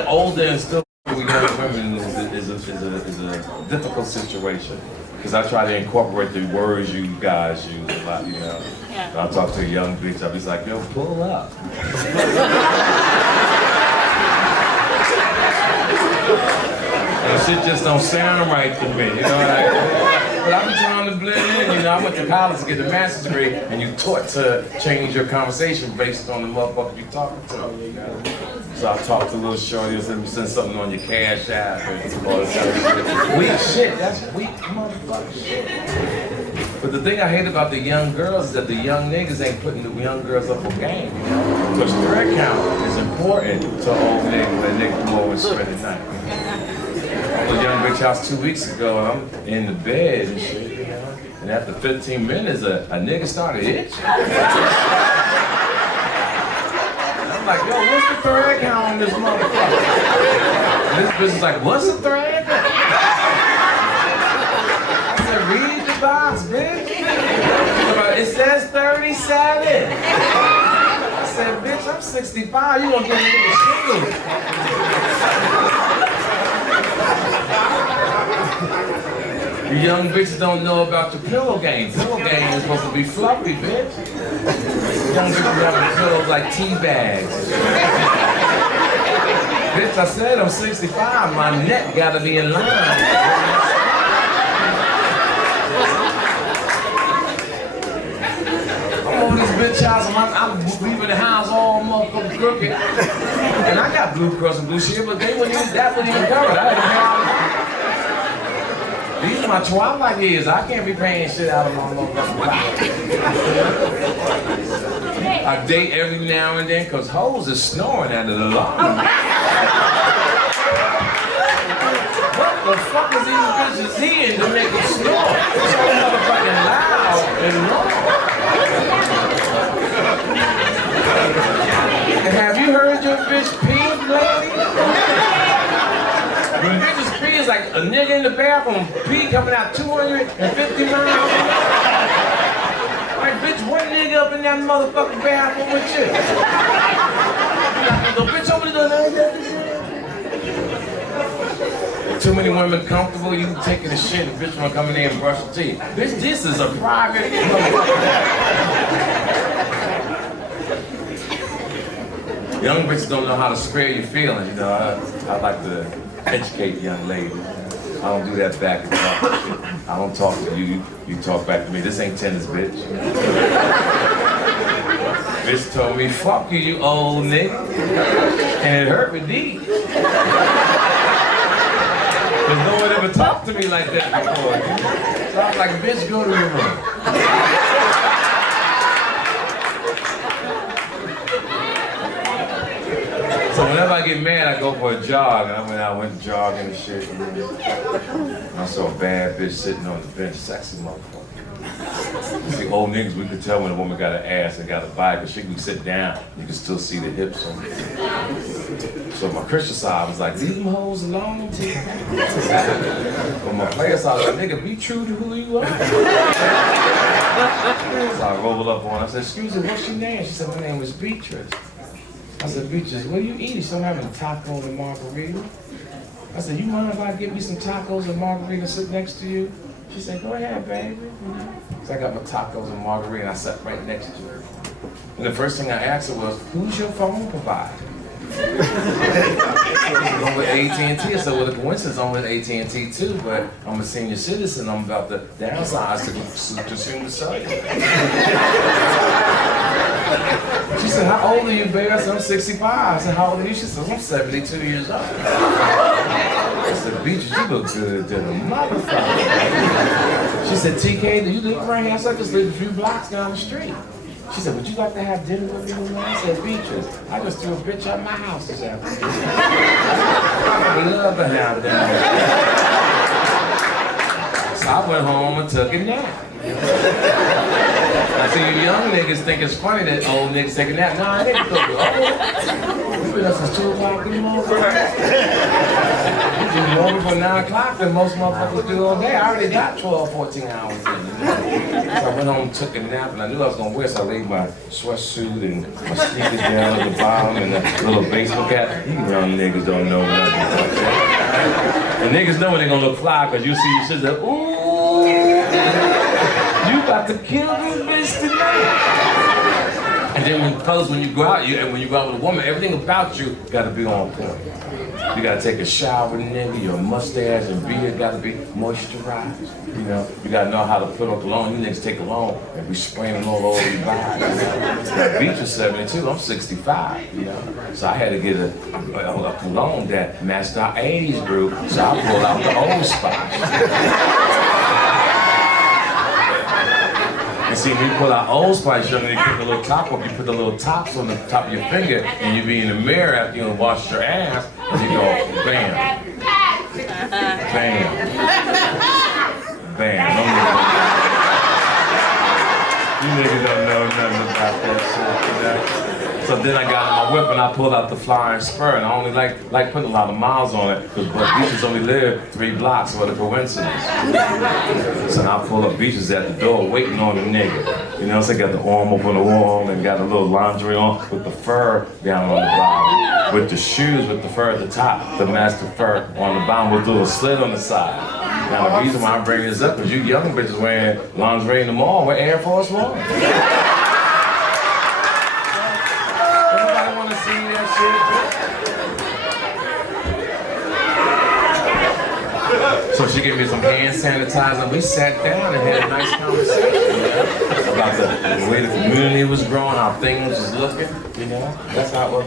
being older and still with young women is a difficult situation. Because I try to incorporate the words you guys use a lot, you know. Yeah. I'll talk to a young bitch, I'll be like, yo, pull up. And shit just don't sound right to me, you know what I mean? But I've been trying to blend in, you know, I went to college to get a master's degree, and you taught to change your conversation based on the motherfucker you talking to, you know? So I talked to a little shorty, or send something on your Cash App, and all this other shit. Weak shit, that's weak motherfucker shit. But the thing I hate about the young girls is that the young niggas ain't putting the young girls up for game, you know? Because thread count is important to old niggas when niggas come over and spend the night. I was at a young bitch house 2 weeks ago, and I'm in the bed and shit, you know? And after 15 minutes, a nigga started itching. I'm like, yo, what's the thread count on this motherfucker? And this bitch is like, what's the thread count? I said, read the box, bitch. It says 37. I said, bitch, I'm 65, you gonna give me the shingles. You young bitches don't know about your pillow game. Pillow game is supposed to be fluffy, bitch. Young bitches having pillows like tea bags. Bitch, I said I'm 65, my neck gotta be in line. I'm on this bitch house, I'm leaving the house all motherfucking crooked. And I got Blue Cross and Blue Shield, but that wouldn't even cover it. These are my twilight years. I can't be paying shit out of my motherfucking pocket. I date every now and then because hoes is snoring out of the alarm. What the fuck is these bitches hearing to make them snore? It's so motherfucking loud and long. And have you heard your bitch pee lately? When bitches pee, it's like a nigga in the bathroom, pee coming out 250 miles. Like, bitch, one nigga up in that motherfucking bathroom with you. Go, bitch, over there. Too many women comfortable, you taking the shit, and bitch wanna come in there and brush your teeth. Bitch, this is a private Young bitches don't know how to spare your feelings, you know. I like to educate young ladies. I don't do that back and forth. I don't talk to you, you talk back to me. This ain't tennis, bitch. Bitch told me, fuck you, you old nigga. And it hurt me deep. Cause no one ever talked to me like that before. So I was like, bitch, go to your room. So whenever I get mad, I go for a jog, and I went jogging and shit. And I saw a bad bitch sitting on the bench, sexy motherfucker. You see, old niggas, we could tell when a woman got an ass and got a body, but she can sit down, you can still see the hips on her. So my Christian side was like, leave them hoes alone, T. But my player side was like, nigga, be true to who you are. So I rolled up on her, I said, excuse me, what's your name? She said, my name is Beatrice. I said, Beatrice, what do you eat? She said, I'm having tacos and margarita. I said, you mind if I get me some tacos and margarita and sit next to you? She said, go ahead, baby. So I got my tacos and margarita and I sat right next to her. And the first thing I asked her was, who's your phone provider? I'm with AT&T. I said, well, the coincidence I'm with AT&T too, but I'm a senior citizen. I'm about to downsize to consumer cellular. She said, how old are you, baby? I said, I'm 65. I said, how old are you? She said, I'm 72 years old. I said, Beatrice, you look good to the motherfucker. She said, TK, do you live around here? I said, I just live a few blocks down the street. She said, would you like to have dinner with me tonight? I said, Beatrice, I just threw a bitch out my house this afternoon. I would love to have dinner. So I went home and took a nap. I see you young niggas think it's funny that old niggas taking that. Nah, it ain't so good. We've been up since 2 o'clock in the morning. We've been morning for 9 o'clock than most motherfuckers do all day. I already got 12, 14 hours in. So I went home, took a nap, and I knew I was gonna wear, so I laid my sweatsuit and my sneakers down at the bottom and a little baseball cap. You young niggas don't know nothing about that. The niggas know when they're gonna look fly, because you see you sit there, ooh, you about to kill this bitch tonight. And then when you go out, when you go out with a woman, everything about you gotta be on point. You gotta take a shower, nigga, your mustache and beard gotta be moisturized. You know, you gotta know how to put on cologne. You niggas take cologne and be spraying all over your body. You know? Beatrice 72, I'm 65, you know. So I had to get a cologne that matched our 80s group, so I pulled out the Old Spice. And see, when you pull out Old Spice, you put the little top up, you put the little tops on the top of your finger, and you be in the mirror after you wash your ass, and you go, bam, bam, bam. You niggas don't know nothing about that shit, you know? So then I got on my whip and I pulled out the flying spur, and I only like putting a lot of miles on it, because Beatrice only lived 3 blocks. What a coincidence. So I pull up Beatrice at the door waiting on the nigga. You know, so I got the arm up on the wall and got a little lingerie on with the fur down on the bottom, with the shoes with the fur at the top, the master fur on the bottom with a little slit on the side. Now the reason why I'm bringing this up is you young bitches wearing lingerie in the mall with Air Force One. So she gave me some hand sanitizer, and we sat down and had a nice conversation about the way the community was growing, how things was looking, you know? That's what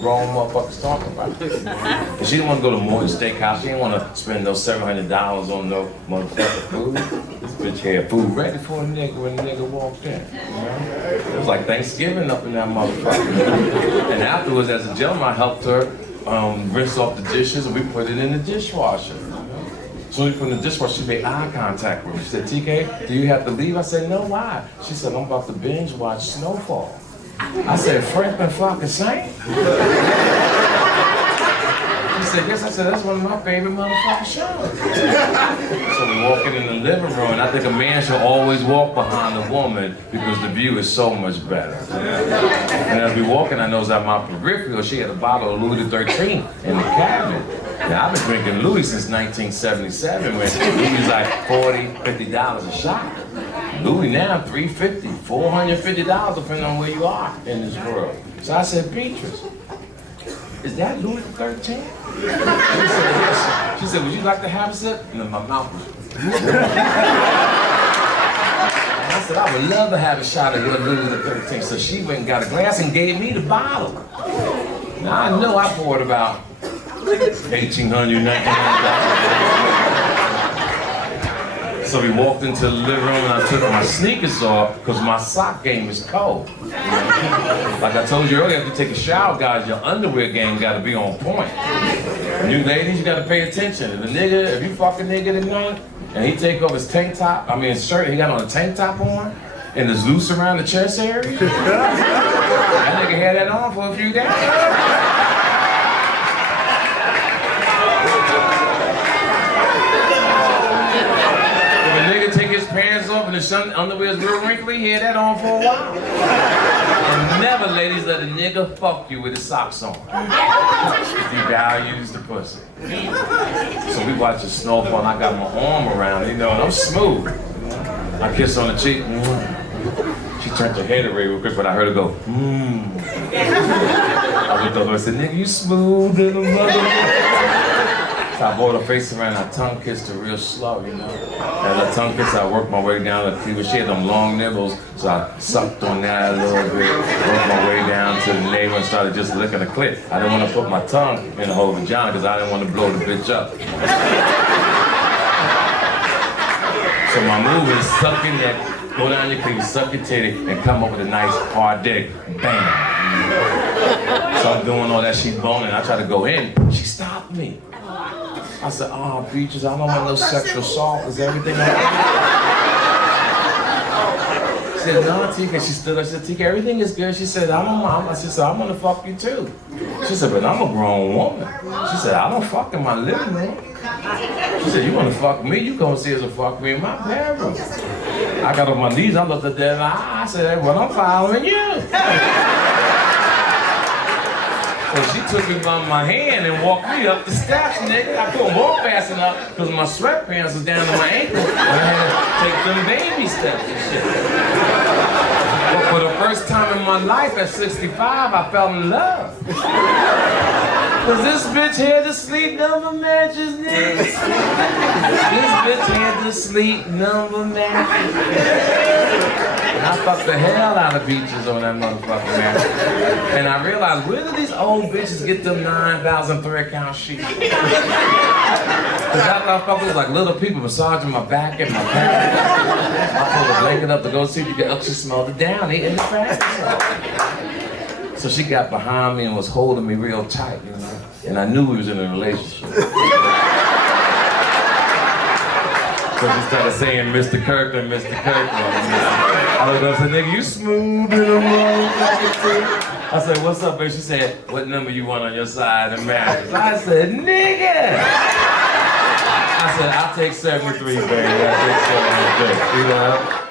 grown motherfuckers talk about. And she didn't want to go to Morton Steakhouse. She didn't want to spend those $700 on no motherfucking food. This bitch had food ready for a nigga when the nigga walked in, you know? It was like Thanksgiving up in that motherfucker. And afterwards, as a gentleman, I helped her rinse off the dishes, and we put it in the dishwasher. So we put in the dishwasher, she made eye contact with me. She said, TK, do you have to leave? I said, no, why? She said, I'm about to binge watch Snowfall. I said, Franklin fucking Saint? She said, yes. I said, that's one of my favorite motherfucking shows. So we walking in the living room, and I think a man should always walk behind a woman because the view is so much better. And as we walking, I noticed at my peripheral, she had a bottle of Louis XIII in the cabinet. Now, I've been drinking Louis since 1977 when he was like $40, $50 a shot. Louis now, $350, $450, depending on where you are in this world. So I said, Beatrice, is that Louis XIII? She said, yes. She said, would you like to have a sip? And then my mouth was... And I said, I would love to have a shot of your Louis XIII. So she went and got a glass and gave me the bottle. Now, I know I poured about $1,800, $1,900. So we walked into the living room and I took my sneakers off because my sock game is cold. Like I told you earlier, after you take a shower, guys, your underwear game got to be on point. You ladies, you got to pay attention. If you fuck a nigga tonight and he take off his tank top, his shirt, he got on a tank top on and it's loose around the chest area, that nigga had that on for a few days. Pants off and the underwear is real wrinkly, he had that on for a while. And never, ladies, let a nigga fuck you with his socks on. He values the pussy. So we watching Snowfall and I got my arm around it, and I'm smooth. I kissed on the cheek. She turned her head away real quick, but I heard her go, I looked over and said, nigga, you smooth little mother. So I brought her face around, I tongue kissed her real slow, As I tongue kissed, I worked my way down the cleavage. She had them long nibbles, so I sucked on that a little bit, worked my way down to the navel and started just licking the clit. I didn't want to put my tongue in the whole vagina because I didn't want to blow the bitch up. So my move is suck your neck, go down your cleavage, suck your titty, and come up with a nice hard dick. Bam! So I'm doing all that, she's boning, I try to go in, she stopped me. I said, oh, Beatrice, I don't want no sexual assault. Is everything okay? said, no, Tika. She stood up. She said, Tika, everything is good. She said, I'm a mom. She said, I'm gonna fuck you too. She said, but I'm a grown woman. She said, I don't fuck in my living room. She said, you wanna fuck me? You gonna see us fuck me in my bedroom. I got on my knees. I looked at that and I said, well, I'm following you. So she took me by my hand and walked me up the steps, nigga. I couldn't walk fast enough because my sweatpants was down to my ankle. And I had to take them baby steps and shit. But for the first time in my life at 65, I fell in love. Cause this bitch had to sleep number matches, nigga. This bitch had to sleep number matches. And I fucked the hell out of Beatrice on that motherfucking mattress. And I realized, where do these old bitches get them 9,000 3-count sheets? Cause that motherfucker was like little people massaging my back and my back. I pulled the blanket up to go see if you could actually smell the down. They in the fact. So she got behind me and was holding me real tight, you know? And I knew we was in a relationship. So she started saying, Mr. Kirkland, Mr. Kirkland. I looked up and said, nigga, you smooth in the motherfucker. I said, what's up, babe? She said, what number you want on your side of the mattress? I said, nigga! I said, I'll take 73, baby. I'll take 73. You know?